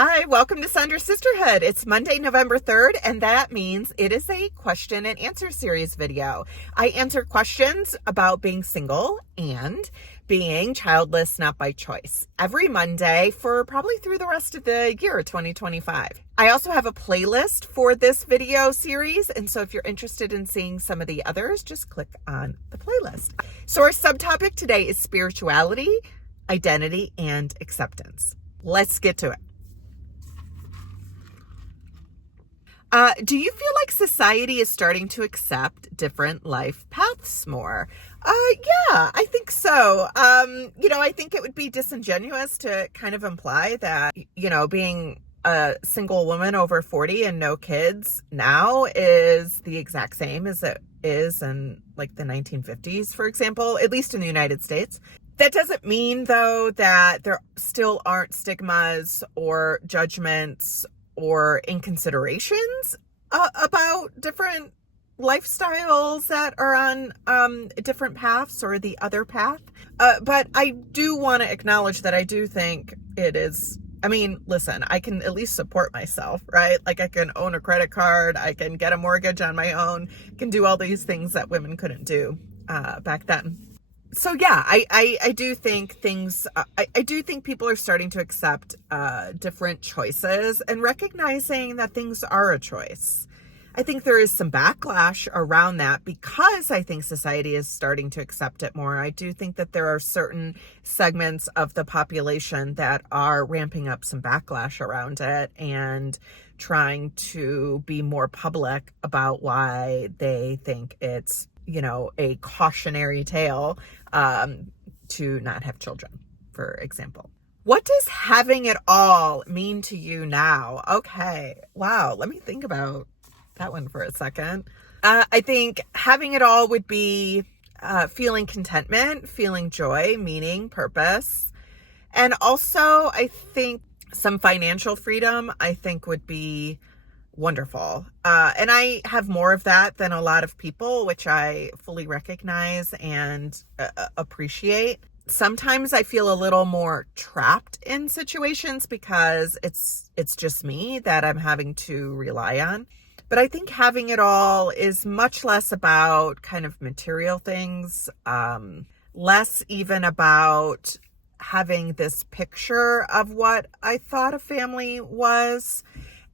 Hi, welcome to Sundra Sisterhood. It's Monday, November 3rd, and that means it is a question and answer series video. I answer questions about being single and being childless not by choice every Monday for probably through the rest of the year, 2025. I also have a playlist for this video series, and so if you're interested in seeing some of the others, just click on the playlist. So our subtopic today is spirituality, identity, and acceptance. Let's get to it. Do you feel like society is starting to accept different life paths more? Yeah, I think so. I think it would be disingenuous to kind of imply that, being a single woman over 40 and no kids now is the exact same as it is in like the 1950s, for example, at least in the United States. That doesn't mean, though, that there still aren't stigmas or judgments or inconsiderations about different lifestyles that are on different paths or the other path. But I do want to acknowledge that I do think it is, listen, I can at least support myself, right? Like I can own a credit card, I can get a mortgage on my own, can do all these things that women couldn't do back then. So yeah, I do think I do think people are starting to accept different choices and recognizing that things are a choice. I think there is some backlash around that because I think society is starting to accept it more. I do think that there are certain segments of the population that are ramping up some backlash around it and trying to be more public about why they think it's, a cautionary tale to not have children, for example. What does having it all mean to you now? Okay, wow, let me think about that one for a second. I think having it all would be feeling contentment, feeling joy, meaning, purpose. And also, I think some financial freedom, I think would be wonderful. And I have more of that than a lot of people, which I fully recognize and appreciate. Sometimes I feel a little more trapped in situations because it's just me that I'm having to rely on. But I think having it all is much less about kind of material things, less even about having this picture of what I thought a family was,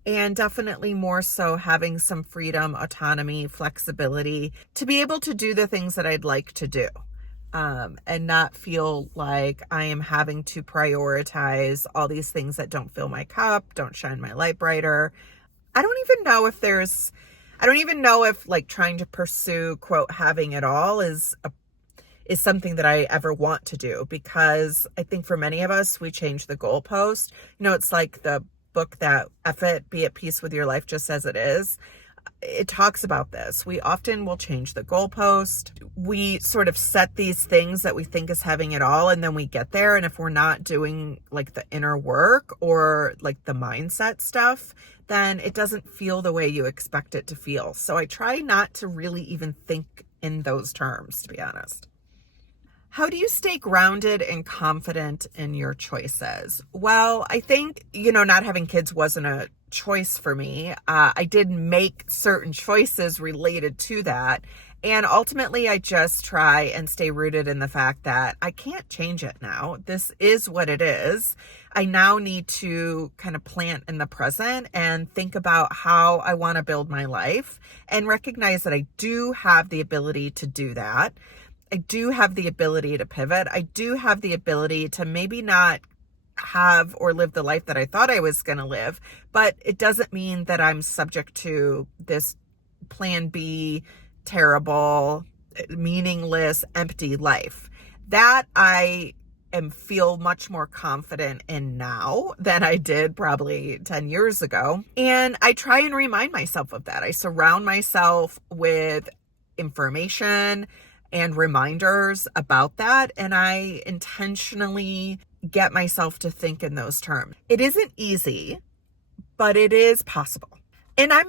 and definitely more so having some freedom, autonomy, flexibility to be able to do the things that I'd like to do, and not feel like I am having to prioritize all these things that don't fill my cup, don't shine my light brighter. I don't even know if like trying to pursue, quote, having it all is something that I ever want to do, because I think for many of us, we change the goalpost. It's like the book that F It, Be at Peace with Your Life Just As It Is. It talks about this. We often will change the goalpost. We sort of set these things that we think is having it all, and then we get there. And if we're not doing like the inner work or like the mindset stuff, then it doesn't feel the way you expect it to feel. So I try not to really even think in those terms, to be honest. How do you stay grounded and confident in your choices? Well, I think, not having kids wasn't a choice for me. I did make certain choices related to that. And ultimately, I just try and stay rooted in the fact that I can't change it now. This is what it is. I now need to kind of plant in the present and think about how I want to build my life and recognize that I do have the ability to do that. I do have the ability to pivot. I do have the ability to maybe not have or live the life that I thought I was going to live, but it doesn't mean that I'm subject to this plan B, terrible, meaningless, empty life. That I feel much more confident in now than I did probably 10 years ago. And I try and remind myself of that. I surround myself with information and reminders about that. And I intentionally get myself to think in those terms. It isn't easy, but it is possible. And I'm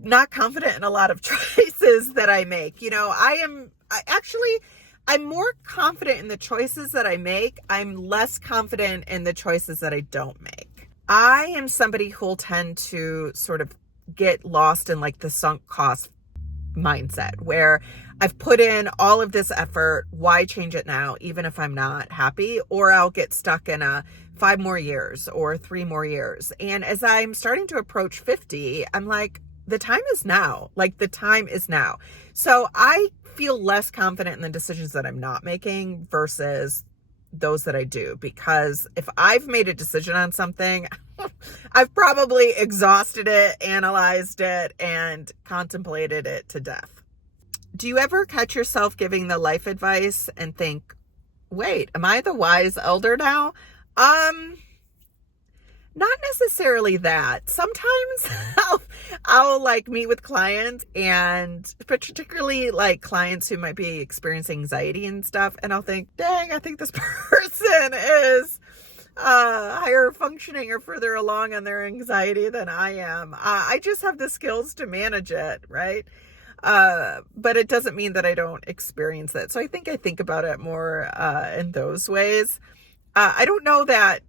not confident in a lot of choices that I make. I'm more confident in the choices that I make. I'm less confident in the choices that I don't make. I am somebody who'll tend to sort of get lost in like the sunk cost mindset where I've put in all of this effort. Why change it now, even if I'm not happy? Or I'll get stuck in a 5 more years or 3 more years. And as I'm starting to approach 50, I'm like, the time is now. Like the time is now. So I feel less confident in the decisions that I'm not making versus those that I do, because if I've made a decision on something, I've probably exhausted it, analyzed it, and contemplated it to death. Do you ever catch yourself giving the life advice and think, wait, am I the wise elder now? Not necessarily that. Sometimes I'll like meet with clients, and particularly like clients who might be experiencing anxiety and stuff. And I'll think, dang, I think this person is higher functioning or further along on their anxiety than I am. I just have the skills to manage it, right? But it doesn't mean that I don't experience it. So I think about it more in those ways. I don't know that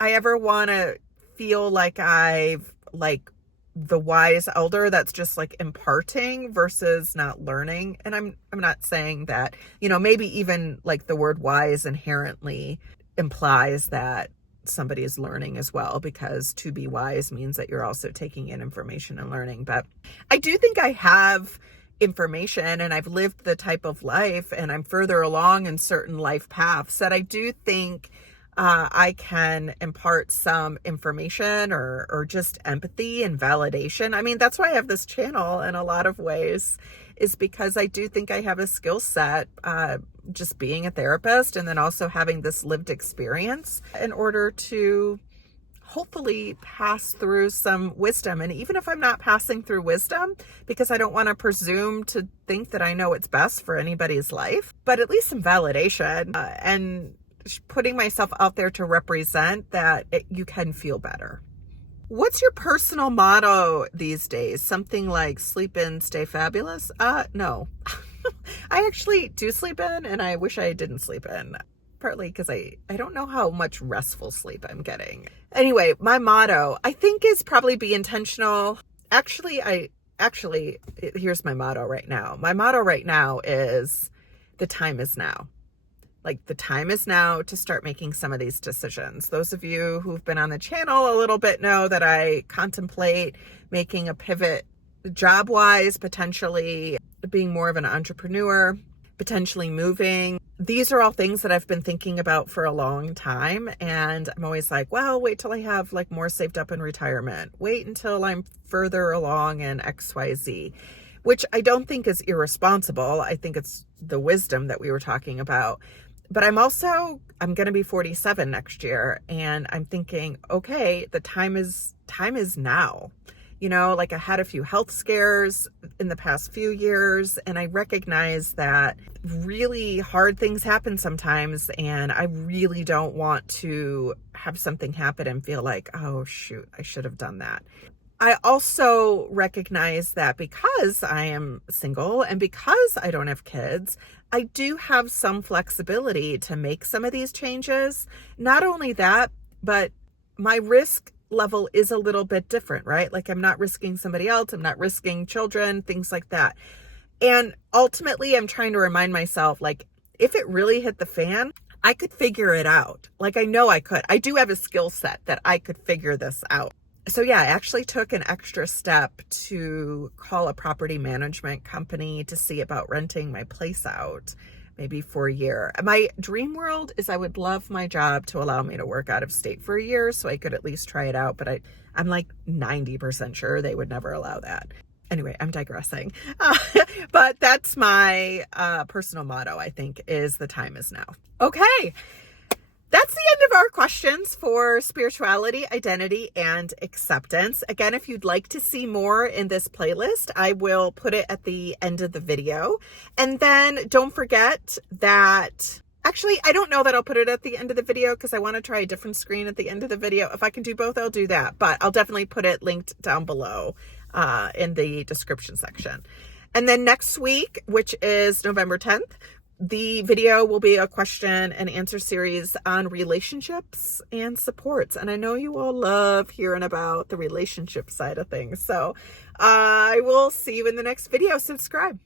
I ever want to feel like I've like the wise elder that's just like imparting versus not learning. And I'm not saying that, maybe even like the word wise inherently implies that somebody is learning as well, because to be wise means that you're also taking in information and learning. But I do think I have information, and I've lived the type of life, and I'm further along in certain life paths that I do think I can impart some information or just empathy and validation. I mean, that's why I have this channel in a lot of ways, is because I do think I have a skill set, just being a therapist, and then also having this lived experience in order to hopefully pass through some wisdom. And even if I'm not passing through wisdom, because I don't want to presume to think that I know what's best for anybody's life, but at least some validation and putting myself out there to represent that you can feel better. What's your personal motto these days? Something like sleep in, stay fabulous? No. I actually do sleep in, and I wish I didn't sleep in. Partly because I don't know how much restful sleep I'm getting. Anyway, my motto, I think, is probably be intentional. Actually, here's my motto right now. My motto right now is the time is now. Like the time is now to start making some of these decisions. Those of you who've been on the channel a little bit know that I contemplate making a pivot job-wise, potentially being more of an entrepreneur, potentially moving. These are all things that I've been thinking about for a long time. And I'm always like, well, wait till I have like more saved up in retirement. Wait until I'm further along in XYZ, which I don't think is irresponsible. I think it's the wisdom that we were talking about. But I'm going to be 47 next year, and I'm thinking, okay, the time is now. Like I had a few health scares in the past few years, and I recognize that really hard things happen sometimes, and I really don't want to have something happen and feel like, oh shoot, I should have done that. I also recognize that because I am single and because I don't have kids, I do have some flexibility to make some of these changes. Not only that, but my risk level is a little bit different, right? Like I'm not risking somebody else. I'm not risking children, things like that. And ultimately, I'm trying to remind myself, like, if it really hit the fan, I could figure it out. Like, I know I could. I do have a skill set that I could figure this out. So yeah, I actually took an extra step to call a property management company to see about renting my place out, maybe for a year. My dream world is I would love my job to allow me to work out of state for a year so I could at least try it out. But I'm like 90% sure they would never allow that. Anyway, I'm digressing. But that's my personal motto, I think, is the time is now. Okay. That's the end of our questions for spirituality, identity, and acceptance. Again, if you'd like to see more in this playlist, I will put it at the end of the video. And then don't forget that, actually, I don't know that I'll put it at the end of the video because I want to try a different screen at the end of the video. If I can do both, I'll do that. But I'll definitely put it linked down below in the description section. And then next week, which is November 10th, The video will be a question and answer series on relationships and supports. And I know you all love hearing about the relationship side of things. So I will see you in the next video. Subscribe.